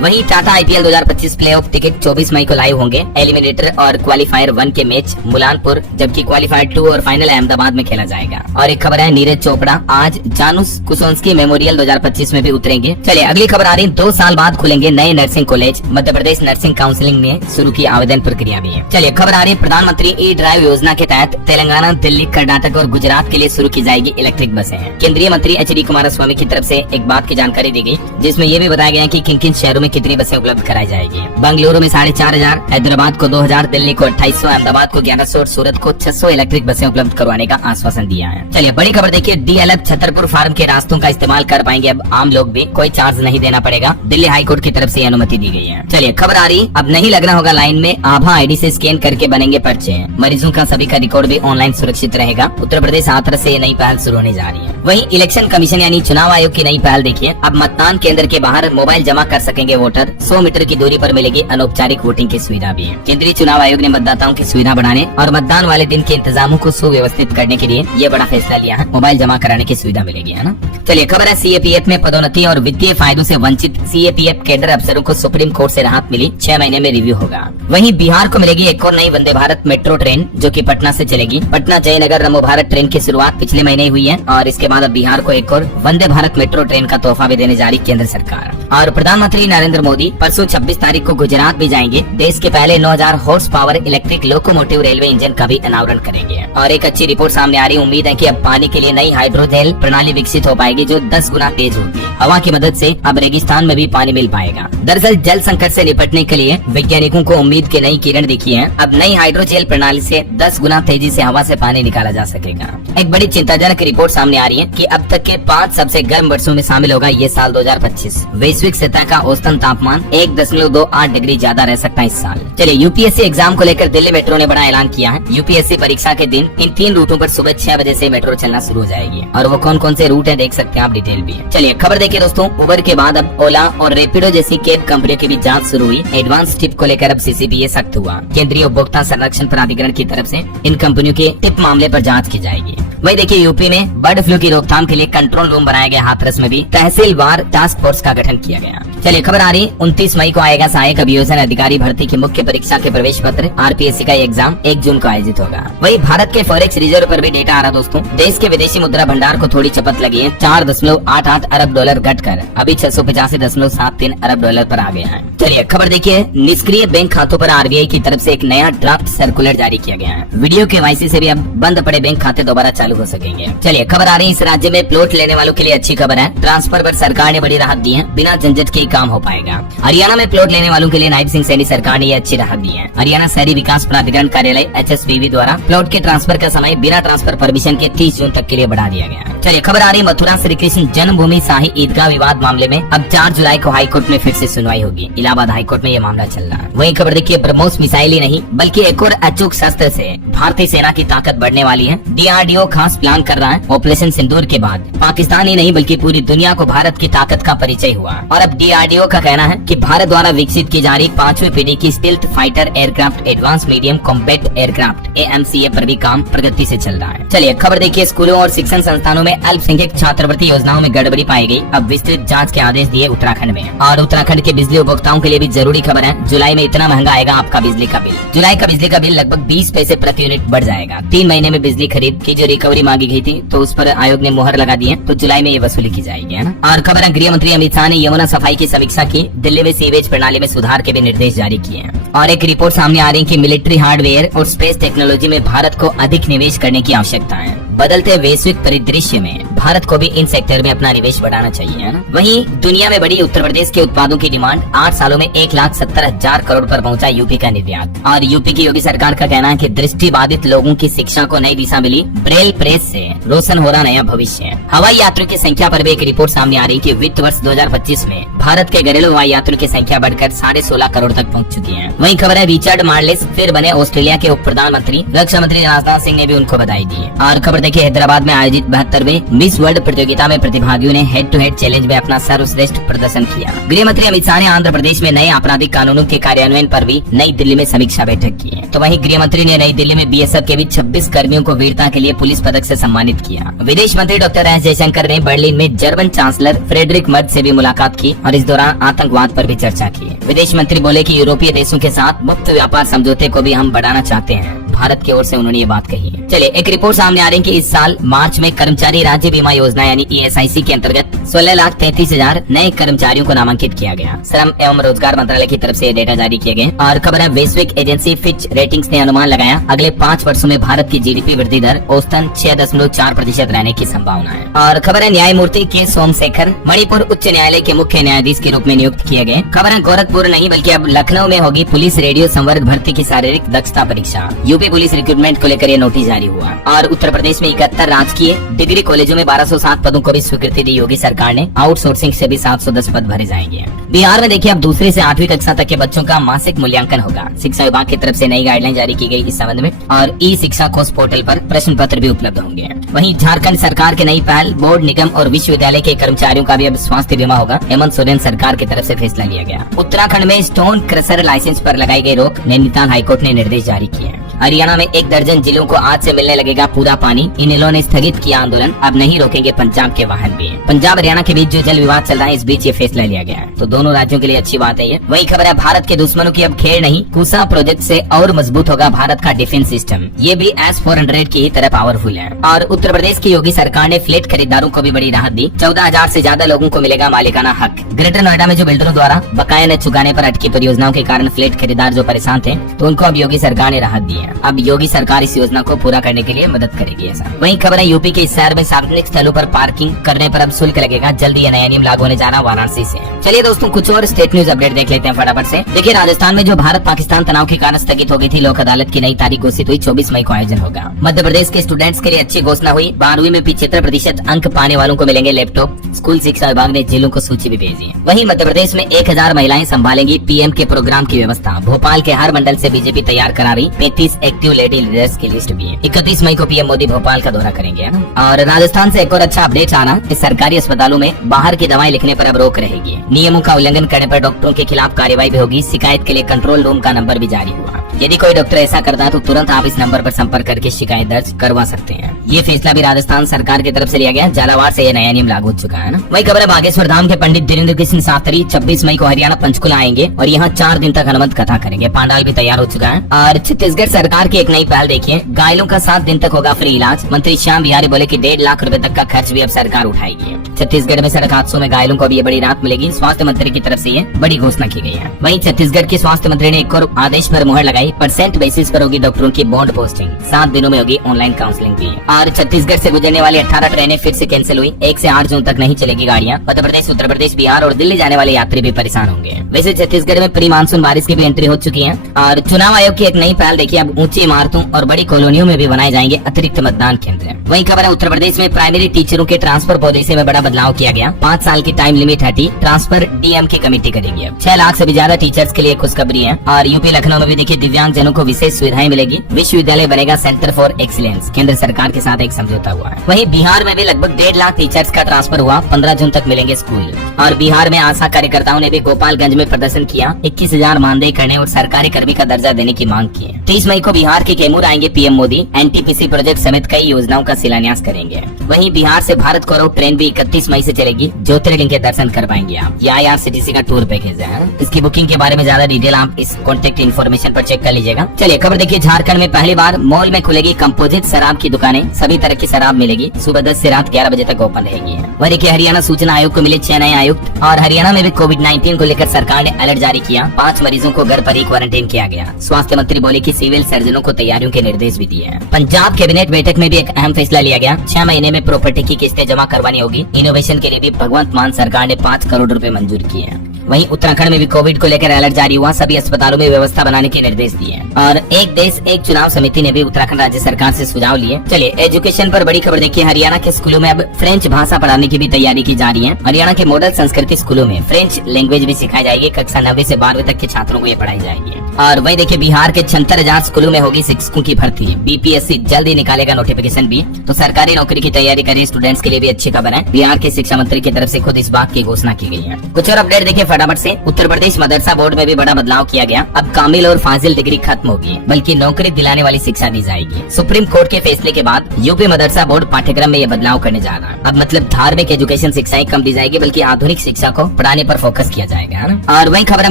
वहीं टाटा IPL 2025 प्लेऑफ टिकट 24 मई को लाइव होंगे। एलिमिनेटर और क्वालिफायर 1 के मैच मुलानपुर, जबकि क्वालिफायर 2 और फाइनल अहमदाबाद में खेला जाएगा। और एक खबर है, नीरज चोपड़ा आज जानुस कुसोंस्की मेमोरियल 2025 में भी उतरेंगे। चलिए अगली खबर आ रही, 2 साल बाद खुलेंगे नए nursing college. Madhya Pradesh nursing counselling ने शुरू की आवेदन प्रक्रिया भी है। चलिए खबर आ रही, प्रधानमंत्री ई ड्राइव योजना के तहत तेलंगाना, दिल्ली, कर्नाटक और गुजरात के लिए शुरू की जाएगी इलेक्ट्रिक बसें। केंद्रीय मंत्री HD कुमारस्वामी की तरफ से एक बात की जानकारी दी गई, जिसमें ये भी बताया गया कि किन किन शहरों में कितनी बसें उपलब्ध कराई जाएगी। बेंगलुरु में 4500, हैदराबाद को 2000, दिल्ली को 2800, अहमदाबाद को 1100 और सूरत को 600 इलेक्ट्रिक बसें उपलब्ध करवाने का आश्वासन दिया है। चलिए बड़ी खबर देखिए, DLF छतरपुर फार्म के रास्तों का इस्तेमाल कर पाएंगे अब आम लोग भी, कोई चार्ज नहीं देना पड़ेगा। दिल्ली हाईकोर्ट की तरफ से अनुमति दी गई है। चलिए खबर आ रही, अब नहीं लगना होगा लाइन में, आभा ID से स्कैन करके बनेंगे पर्चे। मरीजों का सभी का रिकॉर्ड भी ऑनलाइन सुरक्षित रहेगा। उत्तर प्रदेश हाथरस से ये नई पहल शुरू होने जा रही है। वहीं इलेक्शन कमीशन यानी चुनाव आयोग की नई पहल देखिए, अब मतदान केंद्र के बाहर मोबाइल जमा कर सकेंगे वोटर। 100 मीटर की दूरी पर मिलेगी अनौपचारिक वोटिंग की सुविधा भी है। केंद्रीय चुनाव आयोग ने मतदाताओं की सुविधा बढ़ाने और मतदान वाले दिन के इंतजामों को सुव्यवस्थित करने के लिए ये बड़ा फैसला लिया है। मोबाइल जमा कराने की सुविधा मिलेगी, है ना। चलिए खबर है, CAPF में पदोन्नति और वित्तीय फायदों से वंचित CAPF कैडर अफसरों को सुप्रीम कोर्ट से राहत मिली। 6 महीने में रिव्यू होगा। वहीं बिहार को मिलेगी एक और नई वंदे भारत मेट्रो ट्रेन, जो कि पटना से चलेगी। पटना जयनगर नमो भारत ट्रेन की शुरुआत पिछले महीने हुई है और इसके बाद अब बिहार को एक और वंदे भारत मेट्रो ट्रेन का तोहफा भी देने जा रही केंद्र सरकार। और प्रधानमंत्री नरेंद्र मोदी परसों 26 तारीख को गुजरात भी जाएंगे। देश के पहले 9000 horse power electric locomotive railway engine का भी अनावरण करेंगे। और एक अच्छी रिपोर्ट सामने आ रही, उम्मीद है कि अब पानी के लिए नई हाइड्रोजेल प्रणाली विकसित हो पाएगी, जो 10 गुना तेज होगी। हवा की मदद से अब रेगिस्तान में भी पानी मिल पाएगा। दरअसल जल संकट से निपटने के लिए वैज्ञानिकों को उम्मीद की नई किरण दिखी है। अब नई हाइड्रोजेल प्रणाली से 10 गुना तेजी से हवा से पानी निकाला जा सकेगा। एक बड़ी चिंताजनक रिपोर्ट सामने आ रही है कि अब तक के 5 सबसे गर्म वर्षों में शामिल होगा ये साल 2025। वैश्विक सतह का औसतन तापमान 1.28 डिग्री ज्यादा रह सकता है इस साल। चलिए UPSC एग्जाम को लेकर दिल्ली मेट्रो ने बड़ा ऐलान किया है। UPSC परीक्षा के दिन इन 3 रूटों पर सुबह 6 बजे से मेट्रो चलना शुरू हो जाएगी। और वो कौन कौन से रूट है देख सकते हैं आप, डिटेल भी है। चलिए खबर देखिए दोस्तों, उबर के बाद अब ओला और रेपिडो जैसी कैब कंपनियों की भी जांच शुरू हुई। एडवांस टिप को लेकर अब CCPA सख्त हुआ। केंद्रीय उपभोक्ता संरक्षण प्राधिकरण की तरफ से इन कंपनियों के टिप मामले पर जांच की जाएगी। वही देखिए यूपी में बर्ड फ्लू की रोकथाम के लिए कंट्रोल रूम बनाया गया। हाथरस में भी तहसीलवार टास्क फोर्स का गठन किया गया। चलिए खबर आ रही, 29 मई को आएगा सहायक अभियोजन अधिकारी भर्ती की मुख्य परीक्षा के प्रवेश पत्र। RPSC का एग्जाम 1 जून को आयोजित होगा। वही भारत के फॉरेक्स रिजर्व पर भी डेटा आ रहा दोस्तों। देश के विदेशी मुद्रा भंडार को थोड़ी चपत लगी है। 4.88 अरब डॉलर घटकर अभी 685.73 अरब डॉलर पर आ गया है। चलिए खबर देखिए, निष्क्रिय बैंक खातों पर RBI की तरफ से एक नया ड्राफ्ट सर्कुलर जारी किया गया है। वीडियो KYC से भी अब बंद पड़े बैंक खाते दोबारा चालू हो सकेंगे। चलिए खबर आ रही, इस राज्य में प्लॉट लेने वालों के लिए अच्छी खबर है। ट्रांसफर पर सरकार ने बड़ी राहत दी है, बिना झंझट के काम हो पाएगा। हरियाणा में प्लॉट लेने वालों के लिए नायब सिंह सैनी सरकार ने ये अच्छी राहत दी है। हरियाणा शहरी विकास प्राधिकरण कार्यालय HSPV द्वारा प्लॉट के ट्रांसफर का समय बिना ट्रांसफर परमिशन के 30 जून तक के लिए बढ़ा दिया गया। चलिए खबर आ रही, मथुरा श्री कृष्ण जन्मभूमि शाही ईदगाह विवाद मामले में अब 4 जुलाई को हाईकोर्ट में फिर से सुनवाई होगी। इलाहाबाद हाईकोर्ट में ये मामला चल रहा है। वही खबर देखिए, ब्रह्मोस मिसाइल ही नहीं बल्कि एक और अचूक शस्त्र से भारतीय सेना की ताकत बढ़ने वाली है। DRDO खास प्लान कर रहा है। ऑपरेशन सिंदूर के बाद पाकिस्तान ही नहीं बल्कि पूरी दुनिया को भारत की ताकत का परिचय हुआ। और अब DRDO का कहना है कि भारत द्वारा विकसित की जा रही 5वीं पीढ़ी की stealth fighter aircraft advance medium combat aircraft AMCA पर भी काम प्रगति से चल रहा है। चलिए खबर देखिए, स्कूलों और शिक्षण संस्थानों में अल्पसंख्यक छात्रवृत्ति योजनाओं में गड़बड़ी पाई गई। अब विस्तृत जांच के आदेश दिए उत्तराखंड में। और उत्तराखंड के बिजली उपभोक्ताओं के लिए भी जरूरी खबर है, जुलाई में इतना महंगा आएगा आपका बिजली का बिल। जुलाई का बिजली का बिल लगभग 20 पैसे प्रति यूनिट बढ़ जाएगा। 3 महीने में बिजली खरीद की जो रिकवरी मांगी गई थी तो उस पर आयोग ने मुहर लगा दी है, तो जुलाई में ये वसूली की जाएगी, है ना। और खबर है, गृह मंत्री अमित शाह ने यमुना सफाई की समीक्षा की। दिल्ली में सीवेज प्रणाली में सुधार के भी निर्देश जारी किए हैं। और एक रिपोर्ट सामने आ रही है कि मिलिट्री हार्डवेयर और स्पेस टेक्नोलॉजी में भारत को अधिक निवेश करने की आवश्यकता है। बदलते वैश्विक परिदृश्य में भारत को भी इन सेक्टर में अपना निवेश बढ़ाना चाहिए, है ना। वहीं दुनिया में बड़ी उत्तर प्रदेश के उत्पादों की डिमांड 8 सालों में 1,70,000 करोड़ पर पहुंचा यूपी का निर्यात। और यूपी की योगी सरकार का कहना है कि दृष्टि बाधित लोगों की शिक्षा को नई दिशा मिली, ब्रेल प्रेस से रोशन हो रहा नया भविष्य। हवाई यात्रियों की संख्या पर भी एक रिपोर्ट सामने आ रही है कि वित्त वर्ष 2025 में भारत के घरेलू हवाई यात्रियों की संख्या बढ़कर 16.5 करोड़ तक पहुँच चुकी है। वहीं खबर है रिचर्ड मार्लेस फिर बने ऑस्ट्रेलिया के उप प्रधानमंत्री। रक्षा मंत्री राजनाथ सिंह ने भी उनको बधाई दी। और खबर देखिए हैदराबाद में आयोजित 72वें मिस वर्ल्ड प्रतियोगिता में प्रतिभागियों ने हेड टू हेड चैलेंज में अपना सर्वश्रेष्ठ प्रदर्शन किया। गृह मंत्री अमित शाह ने आंध्र प्रदेश में नए आपराधिक कानूनों के कार्यान्वयन पर भी नई दिल्ली में समीक्षा बैठक की है। तो वहीं गृह मंत्री ने नई दिल्ली में बीएसएफ के भी 26 कर्मियों को वीरता के लिए पुलिस पदक से सम्मानित किया। विदेश मंत्री डॉक्टर एस जयशंकर ने बर्लिन में जर्मन चांसलर फ्रेडरिक मर्ज से भी मुलाकात की और इस दौरान आतंकवाद पर भी चर्चा की। विदेश मंत्री बोले कि यूरोपीय देशों के साथ मुक्त व्यापार समझौते को भी हम बढ़ाना चाहते हैं। भारत की ओर से उन्होंने ये बात कही है। चलिए एक रिपोर्ट सामने आ रही है कि इस साल मार्च में कर्मचारी राज्य बीमा योजना यानी ESIC के अंतर्गत 16,33,000 नए कर्मचारियों को नामांकित किया गया। श्रम एवं रोजगार मंत्रालय की तरफ से ये डेटा जारी किए गए। और खबर है वैश्विक एजेंसी फिच रेटिंग्स ने अनुमान लगाया अगले 5 वर्षों में भारत की GDP वृद्धि दर औसतन 6.4% रहने की संभावना है। और खबर है न्यायमूर्ति के सोमशेखर मणिपुर उच्च न्यायालय के मुख्य न्यायाधीश के रूप में नियुक्त किए गए। खबर है गोरखपुर नहीं बल्कि अब लखनऊ में होगी पुलिस रेडियो संवर्ग भर्ती की शारीरिक दक्षता परीक्षा। यूपी पुलिस रिक्रूटमेंट को लेकर ये नोटिस जारी हुआ। और उत्तर प्रदेश में 71 राजकीय डिग्री कॉलेजों में 1207 पदों को भी स्वीकृति दी योगी सरकार ने। आउटसोर्सिंग से भी 710 पद भरे जाएंगे। बिहार में देखिए अब दूसरी से 8वीं कक्षा तक के बच्चों का मासिक मूल्यांकन होगा। शिक्षा विभाग की तरफ से नई गाइडलाइन जारी की गई इस संबंध में। और ई शिक्षा कोष पोर्टल पर प्रश्न पत्र भी उपलब्ध होंगे। वहीं झारखंड सरकार के नई पहल बोर्ड निगम और विश्वविद्यालय के कर्मचारियों का भी अब स्वास्थ्य बीमा होगा। हेमंत सोरेन सरकार की तरफ से फैसला लिया गया। उत्तराखंड में स्टोन क्रशर लाइसेंस पर लगाई गई रोक नैनीताल हाईकोर्ट ने निर्देश जारी किए। हरियाणा में 1 दर्जन जिलों को आज से मिलने लगेगा पूरा पानी। इनेलो ने स्थगित किया आंदोलन, अब नहीं रोकेंगे पंजाब के वाहन भी। पंजाब हरियाणा के बीच जो जल विवाद चल रहा है, इस बीच ये फैसला लिया गया है, तो दोनों राज्यों के लिए अच्छी बात है ये। वही खबर है भारत के दुश्मनों की अब खेर नहीं, कुसा प्रोजेक्ट से और मजबूत होगा भारत का डिफेंस सिस्टम। ये भी S-400 की ही तरह पावरफुल है। और उत्तर प्रदेश की योगी सरकार ने फ्लैट खरीदारों को भी बड़ी राहत दी। 14,000 से ज्यादा लोगों को मिलेगा मालिकाना हक। ग्रेटर नोएडा में जो बिल्डरों द्वारा बकाया न चुकाने पर अटकी परियोजनाओं के कारण फ्लैट खरीदार जो परेशान थे, तो उनको अब योगी सरकार ने राहत दी है। अब योगी सरकार इस योजना को पूरा करने के लिए मदद करेगी ऐसा। वहीं खबर है यूपी के इस शहर में सार्वजनिक स्थलों पर पार्किंग करने पर अब शुल्क लगेगा। जल्दी ये नया नियम लागू होने जा रहा वाराणसी से। चलिए दोस्तों कुछ और स्टेट न्यूज अपडेट देख लेते हैं फटाफट से। देखिए राजस्थान में जो भारत पाकिस्तान तनाव के कारण स्थगित हो गई थी, लोक अदालत की नई तारीख घोषित हुई। 24 मई को आयोजन होगा। मध्य प्रदेश के स्टूडेंट्स के लिए अच्छी घोषणा हुई। 12वीं में 75% अंक पाने वालों को मिलेंगे लैपटॉप। स्कूल शिक्षा विभाग ने जिलों को सूची भी भेजी। वहीं मध्य प्रदेश में 1000 महिलाएं संभालेंगी PM के प्रोग्राम की व्यवस्था। भोपाल के हर मंडल से बीजेपी तैयार करा रही 35 एक्टिव लेडी लीडर्स की लिस्ट भी है। 31 मई को PM मोदी भोपाल का दौरा करेंगे, है ना। और राजस्थान से एक और अच्छा अपडेट आ रहा है कि सरकारी अस्पतालों में बाहर की दवाएं लिखने पर अब रोक रहेगी। नियमों का उल्लंघन करने पर डॉक्टरों के खिलाफ कार्रवाई भी होगी। शिकायत के लिए कंट्रोल रूम का नंबर भी जारी हुआ। यदि कोई डॉक्टर ऐसा करता है तो तुरंत आप इस नंबर पर संपर्क करके शिकायत दर्ज करवा सकते हैं। ये फैसला भी राजस्थान सरकार की तरफ से लिया गया। झालावाड़ से ये नया नियम लागू हो चुका है ना। वही खबर है बागेश्वर धाम के पंडित धीरेन्द्र कृष्ण शास्त्री 26 मई को हरियाणा पंचकुला आएंगे और यहाँ 4 दिन तक हनुमत कथा करेंगे। पांडाल भी तैयार हो चुका है। और छत्तीसगढ़ सरकार की एक नई पहल देखिए, घायलों का 7 दिन तक होगा फ्री इलाज। मंत्री श्याम बिहारी बोले कि 1.5 लाख रुपए तक का खर्च भी अब सरकार उठाएगी। छत्तीसगढ़ में सड़क हादसों में घायलों को भी ये बड़ी राहत मिलेगी। स्वास्थ्य मंत्री की तरफ से ये बड़ी घोषणा की गई है। वहीं छत्तीसगढ़ के स्वास्थ्य मंत्री ने एक और आदेश पर मुहर लगाई। % बेसिस पर होगी डॉक्टरों की बॉन्ड पोस्टिंग। 7 दिनों में होगी ऑनलाइन काउंसलिंग भी। और छत्तीसगढ़ से गुजरने वाली 18 ट्रेनें फिर से कैंसिल हुई। 1 से 8 जून तक नहीं चलेगी गाड़ियां। मध्य प्रदेश, उत्तर प्रदेश, बिहार और दिल्ली जाने वाले यात्री भी परेशान होंगे। वैसे छत्तीसगढ़ में प्री मानसून बारिश की भी एंट्री हो चुकी है। और चुनाव आयोग की एक नई पहल देखिए, अब ऊंची इमारतों और बड़ी कॉलोनियों में भी बनाए जाएंगे अतिरिक्त मतदान केंद्र। वहीं खबर है उत्तर प्रदेश में प्राइमरी टीचरों के ट्रांसफर पॉलिसी में बड़ा बदलाव किया गया। 5 साल की टाइम लिमिट हटी। ट्रांसफर DM की कमेटी करेगी। 6 लाख से भी ज्यादा टीचर्स के लिए खुशखबरी है। और यूपी लखनऊ में भी देखिए दिव्यांग जनों को विशेष सुविधाएं मिलेगी। विश्वविद्यालय बनेगा सेंटर फॉर एक्सीलेंस। केंद्र सरकार के साथ एक समझौता हुआ है। वहीं बिहार में भी लगभग 1.5 लाख टीचर्स का ट्रांसफर हुआ। 15 जून तक मिलेंगे स्कूल। और बिहार में आशा कार्यकर्ताओं ने भी गोपालगंज में प्रदर्शन किया। 21,000 मानदेय करने और सरकारी कर्मी का दर्जा देने की मांग की है। 30 मई को बिहार के कैमूर आएंगे पीएम मोदी, एनटीपीसी प्रोजेक्ट समेत कई योजनाओं का शिलान्यास करेंगे। वहीं बिहार से भारत गौरव ट्रेन भी 31 मई से चलेगी, ज्योतिर्लिंग के दर्शन कर पाएंगे आप। ये IRCTC का टूर पैकेज है। इसकी बुकिंग के बारे में ज्यादा डिटेल आप इस कॉन्टेक्ट इन्फॉर्मेशन पर चेक कर लीजिएगा। चलिए खबर देखिए, झारखंड में पहली बार मॉल में खुलेगी कंपोजिट शराब की दुकानें, सभी तरह की शराब मिलेगी, सुबह 10 से रात 11 बजे तक ओपन रहेगी। वह देखिए, हरियाणा सूचना आयोग को मिले 6 नए आयुक्त, और हरियाणा में भी कोविड-19 को लेकर सरकार ने अलर्ट जारी किया। 5 मरीजों को घर पर ही क्वारंटाइन किया गया। स्वास्थ्य मंत्री बोले कि सिविल सर्जनों को तैयारियों के निर्देश भी दिए हैं। पंजाब कैबिनेट बैठक में भी एक अहम फैसला लिया गया। 6 महीने में प्रॉपर्टी की किस्तें जमा करवानी होगी। इनोवेशन के लिए भी भगवंत मान सरकार ने 5 करोड़ रुपए मंजूर किए हैं। वहीं उत्तराखंड में भी कोविड को लेकर अलर्ट जारी हुआ, सभी अस्पतालों में व्यवस्था बनाने के निर्देश दिए। और एक देश एक चुनाव समिति ने भी उत्तराखंड राज्य सरकार से सुझाव लिए। चलिए एजुकेशन पर बड़ी खबर देखिए, हरियाणा के स्कूलों में अब फ्रेंच भाषा पढ़ाने की भी तैयारी की जा रही है। हरियाणा के मॉडल संस्कृति स्कूलों में फ्रेंच लैंग्वेज भी सिखाई जाएगी। कक्षा 9 से 12वीं तक के छात्रों को ये पढ़ाई जाएगी। और वही देखिए, बिहार के 76,000 स्कूलों में होगी शिक्षकों की भर्ती। BPSC जल्द ही निकालेगा नोटिफिकेशन भी। तो सरकारी नौकरी की तैयारी कर रहे स्टूडेंट्स के लिए भी अच्छी खबर है। बिहार के शिक्षा मंत्री की तरफ से खुद इस बात की घोषणा की गई है। कुछ और अपडेट देखिए फटाफट से। उत्तर प्रदेश मदरसा बोर्ड में भी बड़ा बदलाव किया गया। अब कामिल और फाजिल डिग्री खत्म होगी, बल्कि नौकरी दिलाने वाली शिक्षा दी जाएगी। सुप्रीम कोर्ट के फैसले के बाद यूपी मदरसा बोर्ड पाठ्यक्रम में ये बदलाव करने जा रहा है। अब मतलब धार्मिक एजुकेशन शिक्षाएं कम दी जाएगी, बल्कि आधुनिक शिक्षा को पढ़ाने पर फोकस किया जाएगा, है ना। और वही खबर है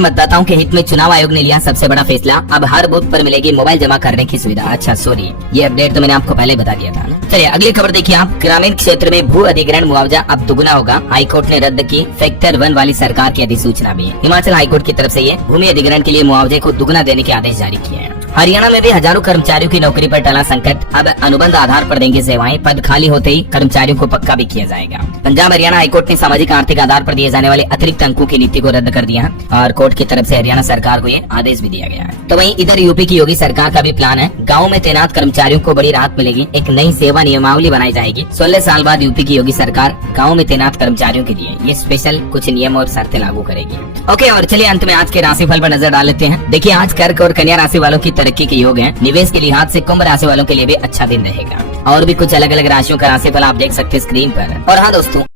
मतदाताओं के हित में, चुनाव आयोग ने लिया सबसे बड़ा फैसला। अब हर बूथ पर मिलेगी मोबाइल जमा करने की सुविधा। अच्छा सॉरी, ये अपडेट तो मैंने आपको पहले बता दिया था ना। चलिए अगली खबर देखिए आप, ग्रामीण क्षेत्र में भू अधिग्रहण मुआवजा अब दुगुना होगा। हाईकोर्ट ने रद्द की फैक्टर 1 वाली सरकार की अधिसूचना भी। हिमाचल हाईकोर्ट की तरफ से ये भूमि अधिग्रहण के लिए मुआवजे को दुगुना देने के आदेश जारी किए हैं। हरियाणा में भी हजारों कर्मचारियों की नौकरी पर टला संकट। अब अनुबंध आधार पर देंगे सेवाएं, पद खाली होते ही कर्मचारियों को पक्का भी किया जाएगा। पंजाब हरियाणा हाईकोर्ट ने सामाजिक आर्थिक आधार पर दिए जाने वाले अतिरिक्त अंकों की नीति को रद्द कर दिया है, और कोर्ट की तरफ से हरियाणा सरकार को ये आदेश भी दिया गया है। तो वहीं इधर यूपी की योगी सरकार का भी प्लान है। गाँव में तैनात कर्मचारियों को बड़ी राहत मिलेगी। एक नई सेवा नियमावली बनाई जाएगी। 16 साल बाद यूपी की योगी सरकार गाँव में तैनात कर्मचारियों के लिए ये स्पेशल कुछ नियम और शर्तें लागू करेगी। ओके, और चलिए अंत में आज के राशिफल पर नजर डाल लेते हैं। देखिए आज कर्क और कन्या राशि वालों की तरक्की के योग है। निवेश के लिहाज से कुंभ राशि वालों के लिए भी अच्छा दिन रहेगा। और भी कुछ अलग अलग राशियों का राशिफल आप देख सकते हैं स्क्रीन पर। और हाँ दोस्तों,